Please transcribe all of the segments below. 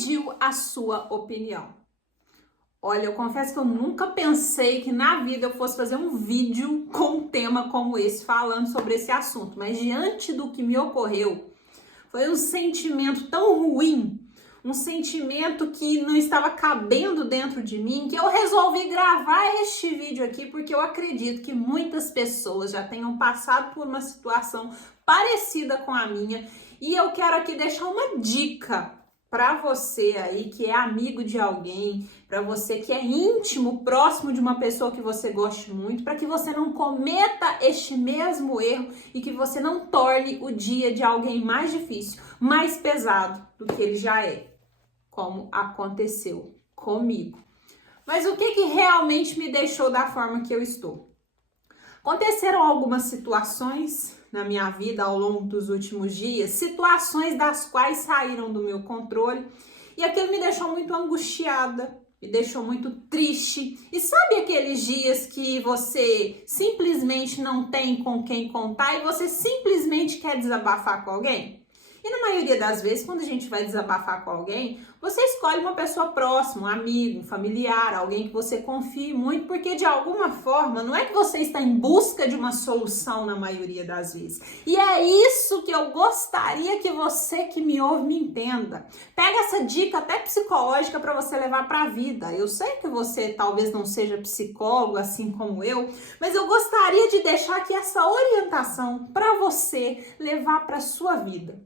pediu a sua opinião. Olha, eu confesso que eu nunca pensei que na vida eu fosse fazer um vídeo com um tema como esse, falando sobre esse assunto. Mas diante do que me ocorreu, foi um sentimento tão ruim, um sentimento que não estava cabendo dentro de mim, que eu resolvi gravar este vídeo aqui, porque eu acredito que muitas pessoas já tenham passado por uma situação parecida com a minha. E eu quero aqui deixar uma dica para você aí que é amigo de alguém, para você que é íntimo, próximo de uma pessoa que você goste muito, para que você não cometa este mesmo erro e que você não torne o dia de alguém mais difícil, mais pesado do que ele já é, como aconteceu comigo. Mas o que realmente me deixou da forma que eu estou? Aconteceram algumas situações na minha vida ao longo dos últimos dias, situações das quais saíram do meu controle e aquilo me deixou muito angustiada, me deixou muito triste. E sabe aqueles dias que você simplesmente não tem com quem contar e você simplesmente quer desabafar com alguém? E na maioria das vezes, quando a gente vai desabafar com alguém, você escolhe uma pessoa próxima, um amigo, um familiar, alguém que você confie muito, porque de alguma forma não é que você está em busca de uma solução na maioria das vezes. E é isso que eu gostaria que você que me ouve me entenda. Pega essa dica até psicológica para você levar para a vida. Eu sei que você talvez não seja psicólogo assim como eu, mas eu gostaria de deixar aqui essa orientação para você levar para a sua vida.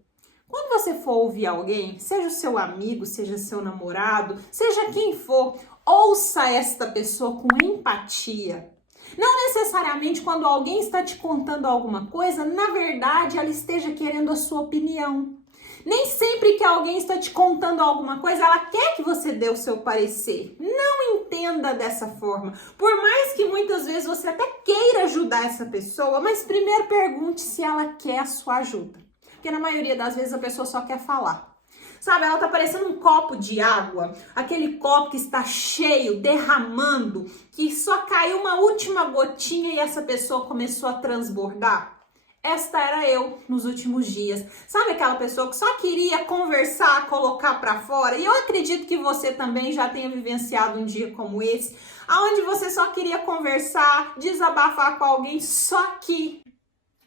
Quando você for ouvir alguém, seja o seu amigo, seja seu namorado, seja quem for, ouça esta pessoa com empatia. Não necessariamente quando alguém está te contando alguma coisa, na verdade ela esteja querendo a sua opinião. Nem sempre que alguém está te contando alguma coisa, ela quer que você dê o seu parecer. Não entenda dessa forma. Por mais que muitas vezes você até queira ajudar essa pessoa, mas primeiro pergunte se ela quer a sua ajuda. Porque na maioria das vezes a pessoa só quer falar. Sabe, ela tá parecendo um copo de água, aquele copo que está cheio, derramando, que só caiu uma última gotinha e essa pessoa começou a transbordar. Esta era eu nos últimos dias. Sabe aquela pessoa que só queria conversar, colocar pra fora? E eu acredito que você também já tenha vivenciado um dia como esse, onde você só queria conversar, desabafar com alguém, só que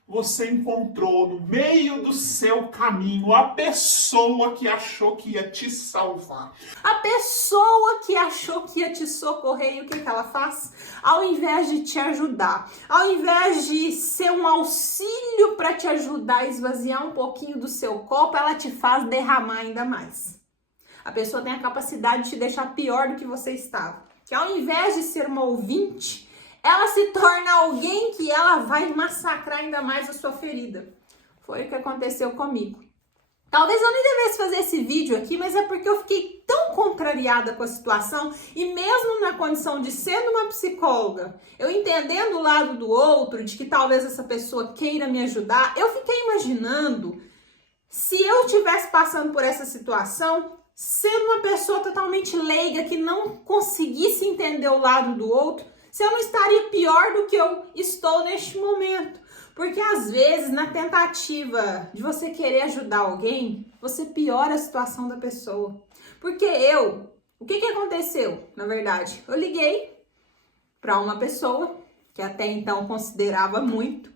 você encontrou no meio do seu caminho a pessoa que achou que ia te salvar. A pessoa que achou que ia te socorrer, e o que ela faz? Ao invés de te ajudar, ao invés de ser um auxílio para te ajudar a esvaziar um pouquinho do seu copo, ela te faz derramar ainda mais. A pessoa tem a capacidade de te deixar pior do que você estava. Que ao invés de ser uma ouvinte, ela se torna alguém que ela vai massacrar ainda mais a sua ferida. Foi o que aconteceu comigo. Talvez eu nem devesse fazer esse vídeo aqui, mas é porque eu fiquei tão contrariada com a situação e mesmo na condição de ser uma psicóloga, eu entendendo o lado do outro, de que talvez essa pessoa queira me ajudar, eu fiquei imaginando se eu estivesse passando por essa situação, sendo uma pessoa totalmente leiga, que não conseguisse entender o lado do outro, se eu não estaria pior do que eu estou neste momento. Porque às vezes, na tentativa de você querer ajudar alguém, você piora a situação da pessoa. Porque o que aconteceu? Na verdade, eu liguei para uma pessoa que até então considerava muito,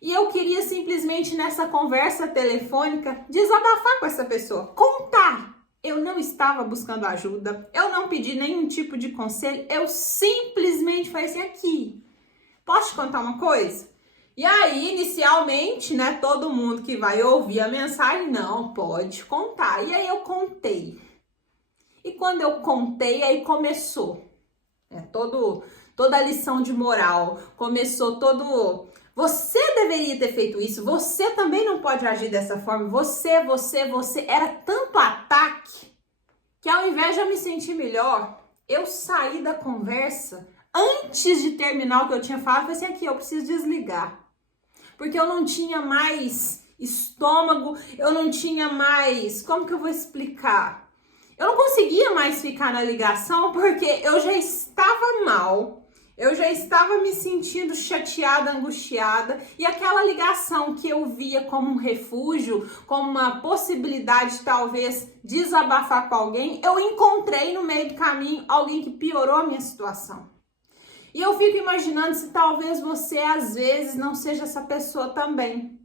e eu queria simplesmente nessa conversa telefônica desabafar com essa pessoa, contar. Eu não estava buscando ajuda, eu não pedi nenhum tipo de conselho, eu simplesmente falei assim, aqui, posso te contar uma coisa? E aí, inicialmente, né, todo mundo que vai ouvir a mensagem, não, pode contar. E aí eu contei. E quando eu contei, aí começou, toda a lição de moral, começou todo... Você deveria ter feito isso, você também não pode agir dessa forma, você. Era tanto ataque que ao invés de eu me sentir melhor, eu saí da conversa antes de terminar o que eu tinha falado, falei assim, aqui, eu preciso desligar. Porque eu não tinha mais estômago, eu não tinha mais... Como que eu vou explicar? Eu não conseguia mais ficar na ligação porque eu já estava mal. Eu já estava me sentindo chateada, angustiada, e aquela ligação que eu via como um refúgio, como uma possibilidade de talvez desabafar com alguém, eu encontrei no meio do caminho alguém que piorou a minha situação. E eu fico imaginando se talvez você, às vezes, não seja essa pessoa também.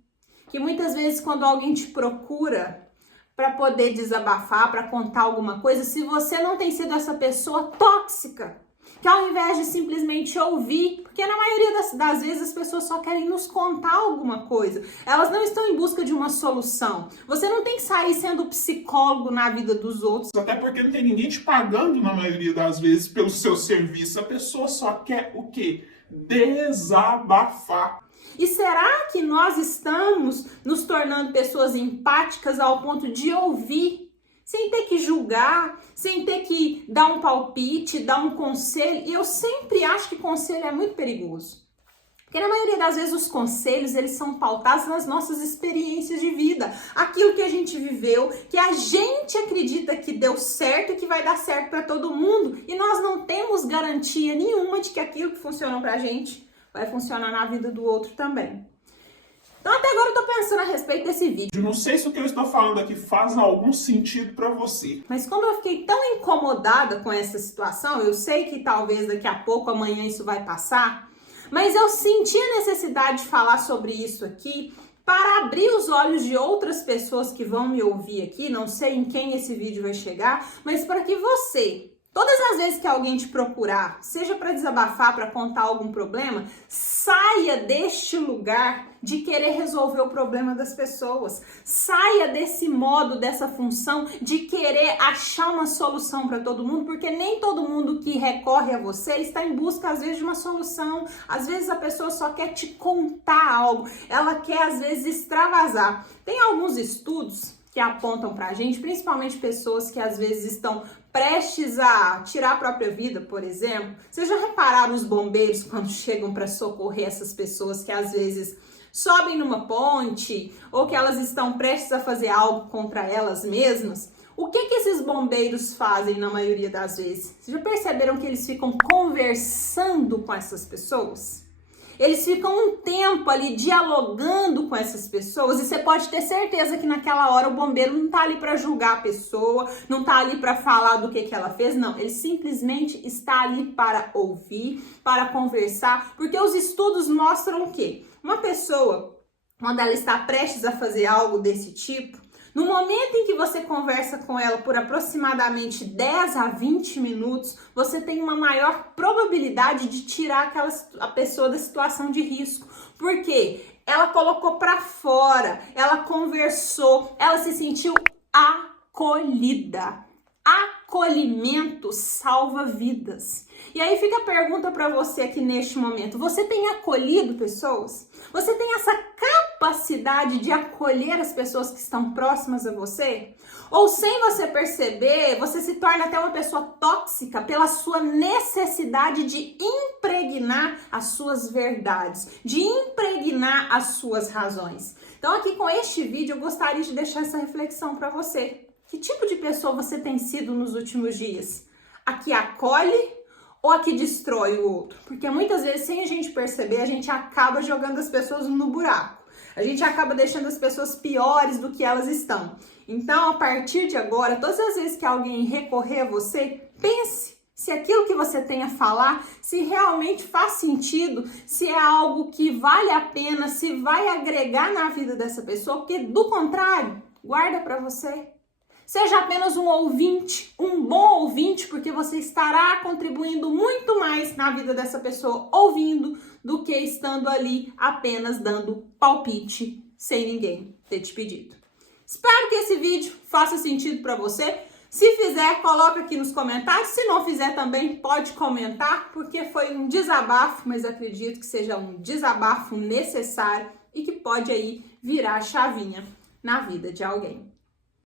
Que muitas vezes quando alguém te procura para poder desabafar, para contar alguma coisa, se você não tem sido essa pessoa tóxica, que ao invés de simplesmente ouvir, porque na maioria das vezes as pessoas só querem nos contar alguma coisa, elas não estão em busca de uma solução. Você não tem que sair sendo psicólogo na vida dos outros. Até porque não tem ninguém te pagando na maioria das vezes pelo seu serviço. A pessoa só quer o quê? Desabafar. E será que nós estamos nos tornando pessoas empáticas ao ponto de ouvir, sem ter que julgar, sem ter que dar um palpite, dar um conselho? E eu sempre acho que conselho é muito perigoso. Porque na maioria das vezes os conselhos, eles são pautados nas nossas experiências de vida. Aquilo que a gente viveu, que a gente acredita que deu certo e que vai dar certo para todo mundo. E nós não temos garantia nenhuma de que aquilo que funcionou pra gente vai funcionar na vida do outro também. Então até agora eu tô pensando a respeito desse vídeo. Eu não sei se o que eu estou falando aqui faz algum sentido para você. Mas como eu fiquei tão incomodada com essa situação, eu sei que talvez daqui a pouco, amanhã, isso vai passar, mas eu senti a necessidade de falar sobre isso aqui para abrir os olhos de outras pessoas que vão me ouvir aqui, não sei em quem esse vídeo vai chegar, mas para que você, todas as vezes que alguém te procurar, seja para desabafar, para contar algum problema, saia deste lugar de querer resolver o problema das pessoas. Saia desse modo, dessa função de querer achar uma solução para todo mundo, porque nem todo mundo que recorre a você está em busca, às vezes, de uma solução. Às vezes a pessoa só quer te contar algo, ela quer, às vezes, extravasar. Tem alguns estudos que apontam pra gente, principalmente pessoas que às vezes estão prestes a tirar a própria vida, por exemplo. Vocês já repararam os bombeiros quando chegam para socorrer essas pessoas que às vezes sobem numa ponte ou que elas estão prestes a fazer algo contra elas mesmas? O que esses bombeiros fazem na maioria das vezes? Vocês já perceberam que eles ficam conversando com essas pessoas? Eles ficam um tempo ali dialogando com essas pessoas e você pode ter certeza que naquela hora o bombeiro não tá ali para julgar a pessoa, não tá ali para falar do que ela fez, não. Ele simplesmente está ali para ouvir, para conversar, porque os estudos mostram o quê? Uma pessoa, quando ela está prestes a fazer algo desse tipo, no momento em que você conversa com ela por aproximadamente 10 a 20 minutos, você tem uma maior probabilidade de tirar a pessoa da situação de risco. Por quê? Ela colocou para fora, ela conversou, ela se sentiu acolhida. Acolhimento salva vidas. E aí fica a pergunta para você aqui neste momento. Você tem acolhido pessoas? Você tem essa capacidade de acolher as pessoas que estão próximas a você? Ou sem você perceber, você se torna até uma pessoa tóxica pela sua necessidade de impregnar as suas verdades, de impregnar as suas razões. Então aqui com este vídeo eu gostaria de deixar essa reflexão para você. Que tipo de pessoa você tem sido nos últimos dias? A que acolhe ou a que destrói o outro? Porque muitas vezes, sem a gente perceber, a gente acaba jogando as pessoas no buraco. A gente acaba deixando as pessoas piores do que elas estão. Então, a partir de agora, todas as vezes que alguém recorrer a você, pense se aquilo que você tem a falar, se realmente faz sentido, se é algo que vale a pena, se vai agregar na vida dessa pessoa, porque do contrário, guarda para você. Seja apenas um ouvinte, um bom ouvinte, porque você estará contribuindo muito mais na vida dessa pessoa ouvindo do que estando ali apenas dando palpite sem ninguém ter te pedido. Espero que esse vídeo faça sentido para você. Se fizer, coloca aqui nos comentários. Se não fizer também, pode comentar, porque foi um desabafo, mas acredito que seja um desabafo necessário e que pode aí virar a chavinha na vida de alguém.